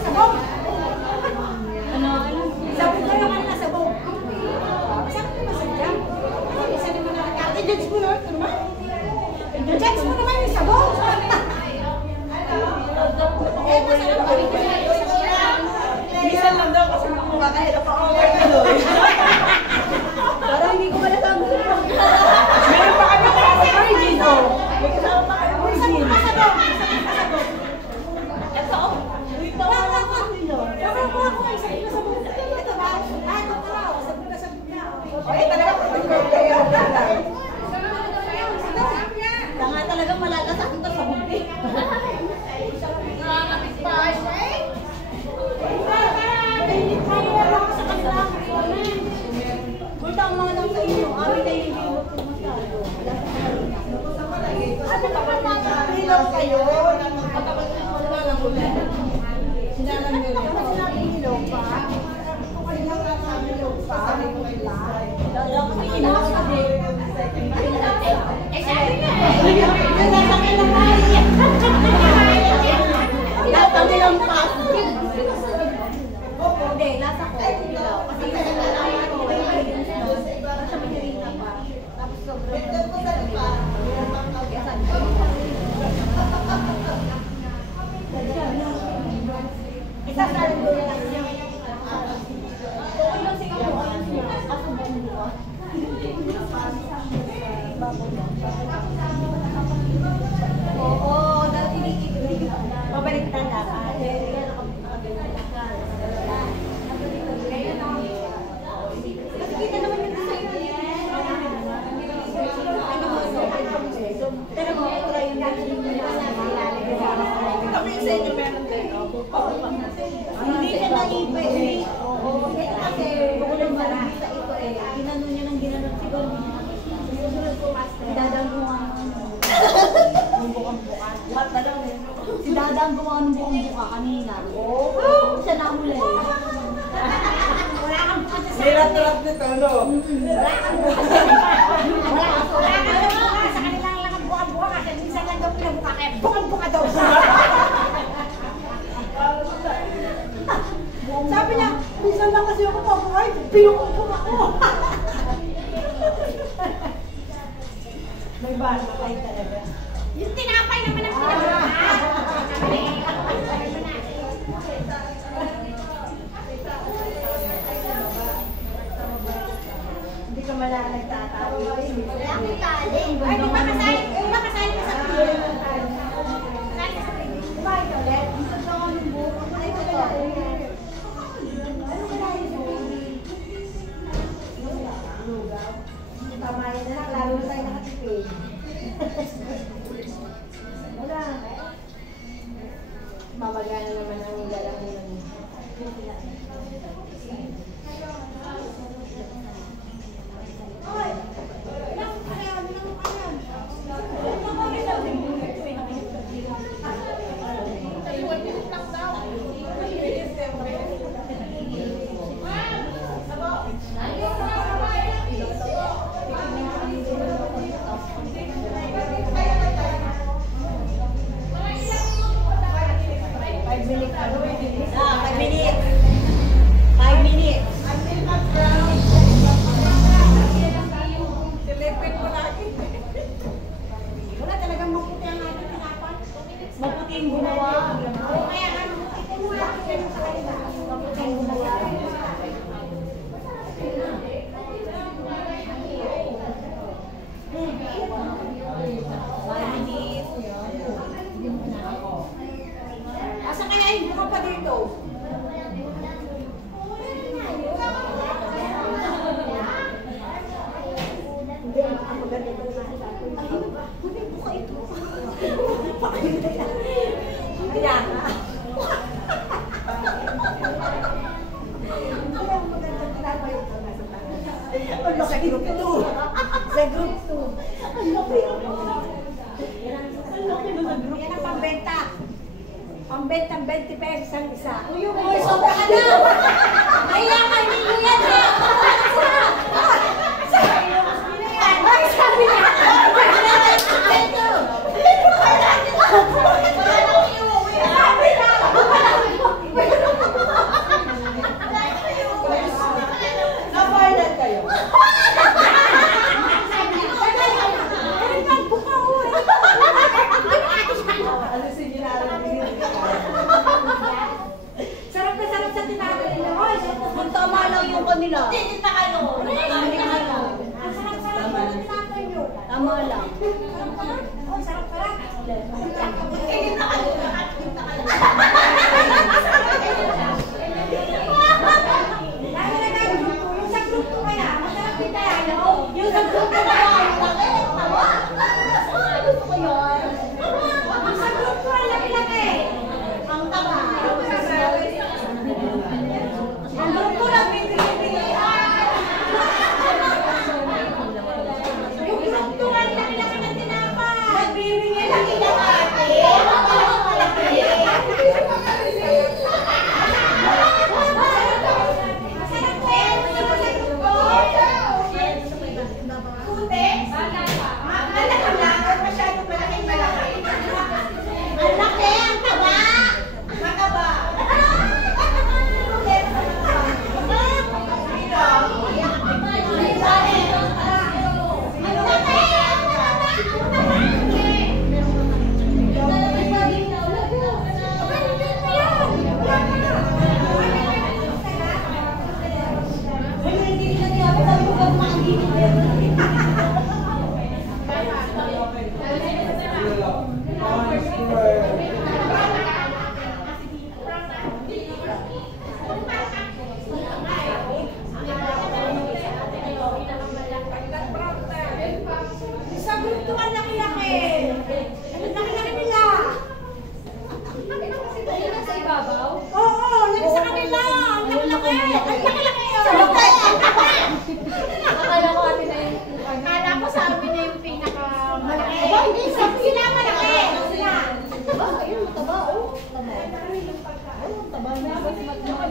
Sabog! Sabog kayo ka na sabog. Saan ko masadya? Isa naman na nakakita. I-judge mo na. Ito naman. I-judge mo naman yung sabog. Eh, masarap kami kasi. Minsan lang daw kasi makakahirap ako overload. Parang hindi ko malasabi. Meron pa kami kasi virgin, oh. May kasama pa kayo virgin. Masabog! Ito, oh. Dito, Wala ko. Masabog. Ito ba? Ito ba? Sabog na sabog na. okay, talaga po. Tanga talaga malalasak ito sa bugti. Punta ang mga lang sa inyo. Amin na hindi mo pumasado. Ano ka ba hilaw kayo? Wala lang ulit. Sinalang nyo rin. Ano sinabi hilaw pa? Hilaw lang sa hilaw pa. Sabi ko kay Lai. Dapat may hilaw ka din. Eh, sabi nga Lahat ang hilaw pa. Hindi, lasa ko. Hilaw. Kasi tapos sobrang isasalan ko na lang niya. Okay lang siya po. Kasubang mo. Oo, dati pabaliktad dapat. Kasi kita naman yung design niya. Pero mo, try yung dati Kami sa inyo meron din. hindi siya naipay. Hindi kasi bukulang marami sa ito eh. Ginano niya ng ginano siguro. Dadang gumawa ng bukang-buka. Si Dadang gumawa ng bukang-buka kanina. Siya nahuli. Wala kang buka sa Hirap-hirap nito, no? Wala kang buka sa Wala kang buka sa kanilang lang ang bukang-buka kasi minsan lang daw pinabuka kaya bukang-buka daw siya. Sabi niya, minsan lang kasi ako pabuhay, pinukong ako. May bala kayo talaga. yung tinapay naman ang pinapay. Hindi ka malala nagtatawa. Ay, di ba kasali? Di ba kasali ka sa pili? Kasali ka sa pili. Kumain ka ulit? Minsan lang ako ng buhok. Kumain ka ulit. Ano ka lang yung lugaw? Tamayan na lang, lalo na tayo nakatipid. Wala. Mamagana naman ang lalamunan mo. Ay! Ilang kaya? Ilang kaya? Wala talagang maputi ang ating pinapan. Maputi yung gumawa. Oo, kaya nga, maputi sa kanila. Maputi yung gumawa. Asa kaya yung buka pa dito? Hindi, maganda pa sa akin. Ay, hindi buka ito. Kaya nga. Sa group 2. Sa group 2. Ang laki. Ang laki na sa group. Yan ang pambenta. Pambenta 20 pesos ang isa. Uy, sobra ka na. Kailangan ninyo yan ha. Ay, sabi niya. Kailangan ninyo. Hindi ko kailangan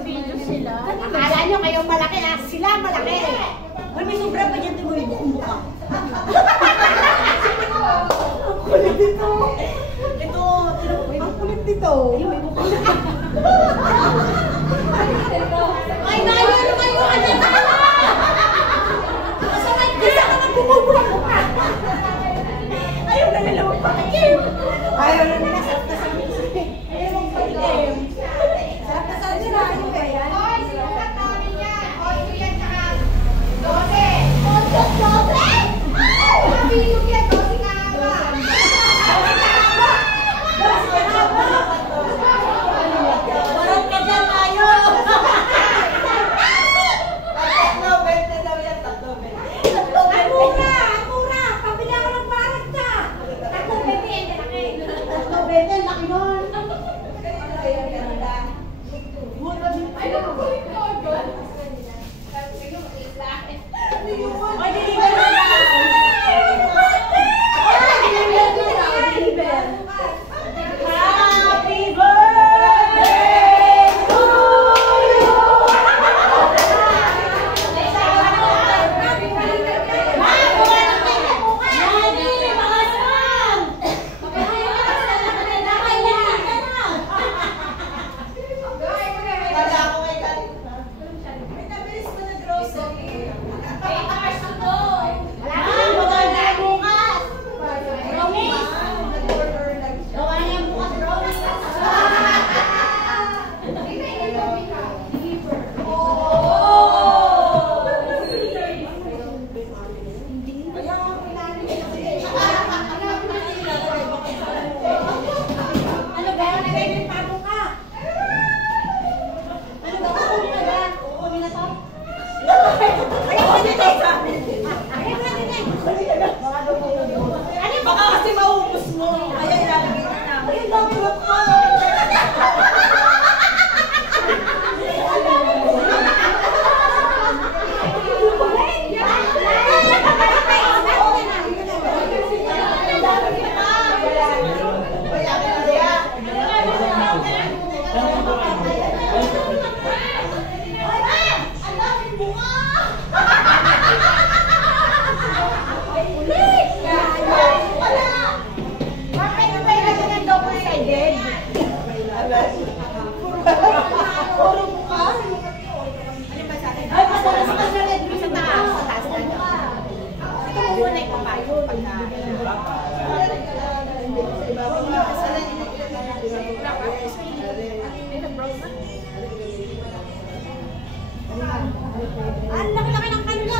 Akala nyo kayo malaki ha? Sila malaki. Ay, may sobra pa dyan, timo yung buong buka. Ang kulit dito. Ito, Ang kulit dito. yung may buka. Ay, nayo ano kayo? Ano ka? Masakit ka sa mga bumubuka. Ayaw na nila magpakikim. Ayaw na nila sa music. Ayaw magpakikim. Sarap na sa sila. Ano ba yan? Oy, sinukat na rin yan. Oy, ito yan saka 12. 12? Ay! Mapilog yan. 12 ka ba? 12 ka ba? 12 ka ba? Walang ka dyan, ayaw. Tatlo, 20 daw yan. Tatlo, 20. Ang mura! Ang mura! Pabili ako ng parang ka. Ako, 20 yan. Laki. Tatlo, bete, laki nun. Ay, nakukulit ko. Ay, deliver na lang. Ay, deliver na lang. Deliver. Happy birthday to you. Nani, mga san. Tala ako kay Karin. May nabilis mo na grocery. Ay, maganda bukas. Brownies. Nag-order lang siya. Gawa niya yung bukas brownies. Ano ba? Nagay ng pago ka. Ano ba? Kukunin na ba? Kukunin na to? Ano baka kasi maubos mo. Kaya ilalagay na namin. Ay, dami na pa. Puro bukas. Ay, madalas ka na rin. Sa taas. Sa taas na nyo. Ito mo muna yung papayo. Pagka... Ang laki-laki ng kanila.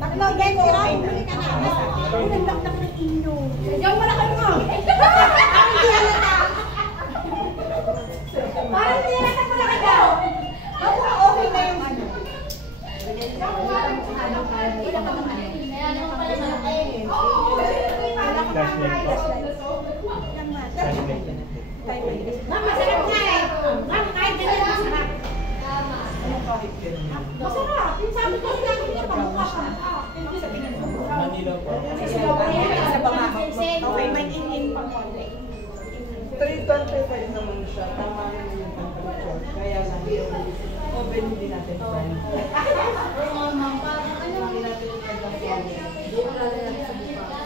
Taklo, 20 lang. Bumili ka na. Ang laki-laki ng ino. Diyan mo na kayo. Ma'am, masarap nga eh. Ma'am, kahit ganyan masarap. Masarap. Yung sabi ko sila, hindi pa mukha pa. Manila po. Sa pamako. Okay, may in pa konti. 325 naman siya. Tama naman yung temperature. Kaya lang yung oven hindi natin friend. Hindi natin friend ang oven. Doon na natin sa buka.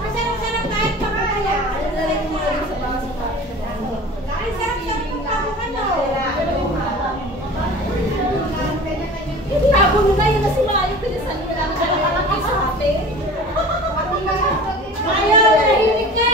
Ang sarap-sarap kahit papaya. Ang sarap-sarap ng papaya. Tabo mo na yun na sila yung pinisan mo lang. Kaya sa atin. Ayaw, nahilig ka.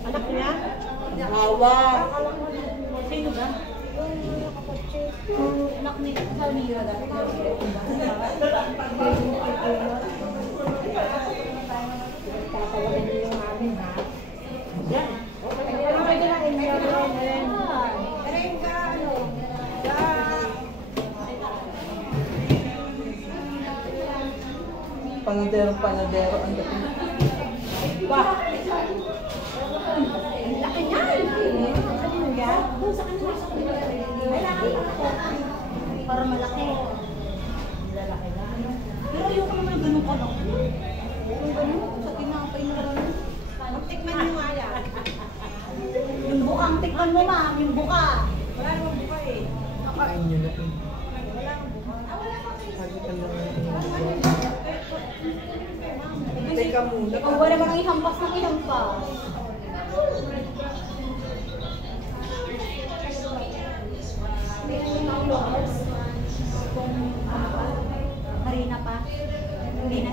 Anak niya? Hawa. Sino ba? Anak ni Salmira dati. Tatawagan niyo yung amin, ha? Yan. Panadero, ang dating. Wah! Ang laki niyan. Kanino yan? Doon sa kanila. Kailangan ako. Para malaki. Lalaki na. Pero ayoko naman ng ganun ka lang. Yung ganun, sa tinapay na ganun. Tikman niyo nga yan. Yung bukang, tikman mo ma'am, yung buka. Wala namang buka eh. Kain nyo na. Wala namang buka. Sagutan lang natin. Teka muna. Ikaw ba naman ang ihampas ng ihampas? Harina pa. Hindi na